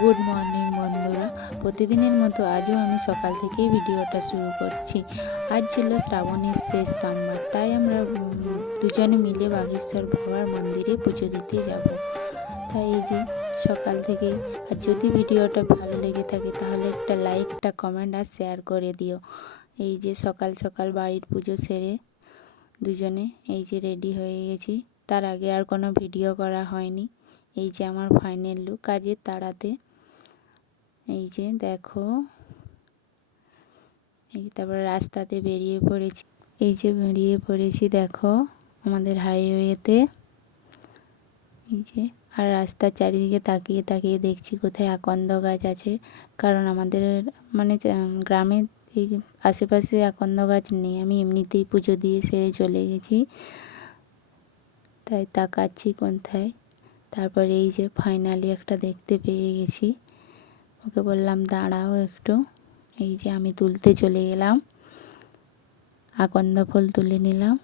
Good morning বন্ধুরা, প্রতিদিনের মতো আজও আমি সকাল থেকেই ভিডিওটা শুরু করছি। আজ ছিল শ্রাবণের শেষ সোমবার, তাই আমরা দুজনে মিলে বাগেশ্বর বাবার মন্দিরে পুজো দিতে যাব। তাই এই যে সকাল থেকেই, আর যদি ভিডিওটা ভালো লেগে থাকে তাহলে একটা লাইক, একটা কমেন্ট আর শেয়ার করে দিও। এই যে সকাল সকাল বাড়ির পুজো সেরে দুজনে এই যে রেডি হয়ে গেছি। তার আগে আর কোনো ভিডিও করা হয়নি। এই যে আমার ফাইনাল লুক কাজের তাড়াতে। এই যে দেখো, এই তারপরে রাস্তাতে বেরিয়ে পড়েছি। এই যে বেরিয়ে পড়েছি দেখো আমাদের হাইওয়েতে। এই যে আর রাস্তার চারিদিকে তাকিয়ে তাকিয়ে দেখছি কোথায় আকন্দ গাছ আছে, কারণ আমাদের মানে গ্রামের এই আশেপাশে আকন্দ গাছ নেই। আমি এমনিতেই পুজো দিয়ে সেরে চলে গেছি, তাই তাকাচ্ছি কোথায়। তারপরে এই যে ফাইনালি একটা দেখতে পেয়ে গেছি, ওকে বললাম দাঁড়াও একটু। এই যে আমি তুলতে চলে গেলাম, আকন্দ ফুল তুলে নিলাম,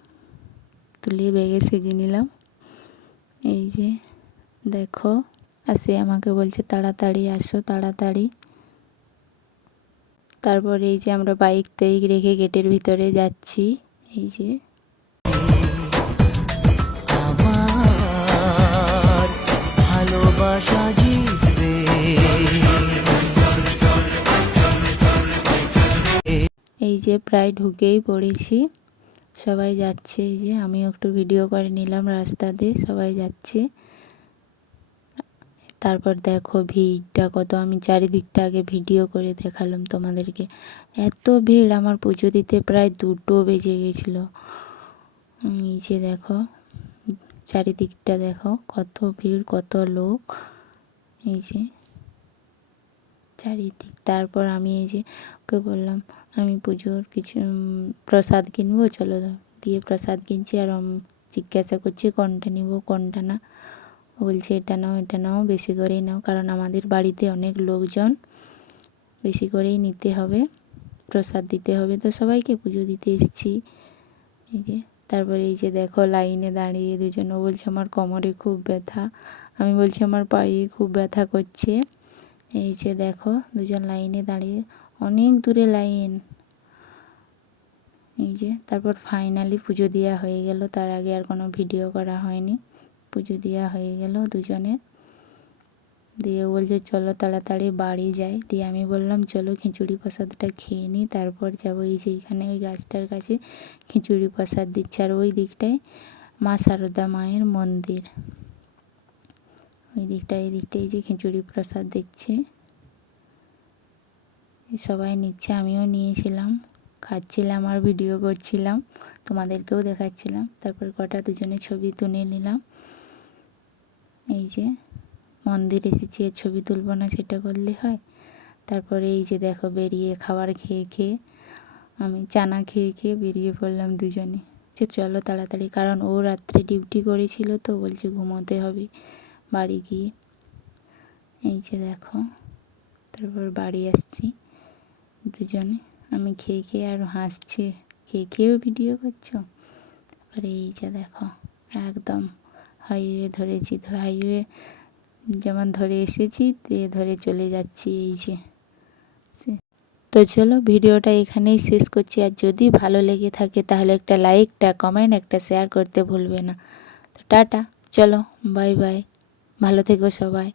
তুলিয়ে ব্যাগে সেজে নিলাম। এই যে দেখো, আর সে আমাকে বলছে তাড়াতাড়ি আসো তাড়াতাড়ি। তারপরে এই যে আমরা বাইক টাইক রেখে গেটের ভিতরে যাচ্ছি। এই যে আমার ভালোবাসা জিতবে। এই যে প্রায় ঢুকেই পড়েছি, সবাই যাচ্ছে। এই যে আমি একটু ভিডিও করে নিলাম, রাস্তাতে সবাই যাচ্ছে। তারপর দেখো ভিড়টা কত, আমি চারিদিকটা আগে ভিডিও করে দেখালাম তোমাদেরকে। এত ভিড়, আমার পুজো দিতে প্রায় 2টো বেজে গেছিলো। এই যে দেখো চারিদিকটা দেখো কত ভিড়, কত লোক। এই যে চারিদিক। তারপর আমি এই যে ওকে বললাম আমি পুজোর কিছু প্রসাদ কিনবো, চলো দিয়ে প্রসাদ কিনছি। আর জিজ্ঞাসা করছি কোনটা নিব কোনটা না। ও বলছে এটা নাও এটা নাও, বেশি করেই নাও, কারণ আমাদের বাড়িতে অনেক লোকজন, বেশি করেই নিতে হবে, প্রসাদ দিতে হবে তো সবাইকে, পুজো দিতে এসেছি। এই যে তারপরে এই যে দেখো লাইনে দাঁড়িয়ে দুজন, ও বলছে আমার কোমরে খুব ব্যথা, আমি বলছি আমার পায়ে খুব ব্যথা করছে। এই যে দেখো দুজন লাইনে দাঁড়িয়ে, অনেক দূরে লাইন। এই যে তারপর ফাইনালি পুজো দেওয়া হয়ে গেল। তার আগে আর কোনো ভিডিও করা হয়নি। পুজো দেওয়া হয়ে গেল দুজনের। দিয়ে বলছে চলো তাড়াতাড়ি বাড়ি যাই। দিয়ে আমি বললাম চলো খিচুড়ি প্রসাদটা খেয়ে নিই, তারপর যাবো। এই যে এখানে ওই গাছটার কাছে খিচুড়ি প্রসাদ দিচ্ছে, আর ওই দিকটায় মা শারদা মায়ের মন্দির। ওই দিকটায় এই দিকটায় এই যে খিচুড়ি প্রসাদ দিচ্ছে, সবাই নিচ্ছে, আমিও নিয়েছিলাম, খাচ্ছিলাম আর ভিডিও করছিলাম, তোমাদেরকেও দেখাচ্ছিলাম। তারপর কটা দুজনে ছবি তুলে নিলাম। এই যে মন্দির এসেছি, এর ছবি তুলব না সেটা করলে হয়। তারপরে এই যে দেখো বেরিয়ে খাবার খেয়ে খেয়ে, আমি চানা খেয়ে খেয়ে বেরিয়ে পড়লাম দুজনে, যে চলো তাড়াতাড়ি, কারণ ও রাত্রে ডিউটি করেছিল তো, বলছে ঘুমোতে হবে বাড়ি গিয়ে। এই যে দেখো তারপর বাড়ি আসছি দুজনে, আমি খেয়ে খেয়ে আর হাসছে, খেয়ে খেয়েও ভিডিও করছো। তারপরে এই যে দেখো একদম হাইওয়ে ধরেছি, হাইওয়ে যেমন ধরে এসেছি দিয়ে ধরে চলে যাচ্ছি। এই যে তো চলো ভিডিওটা এখানেই শেষ করছি। আর যদি ভালো লেগে থাকে তাহলে একটা লাইক, একটা কমেন্ট, একটা শেয়ার করতে ভুলবে না। তো টাটা, চলো বাই বাই, ভালো থেকো সবাই।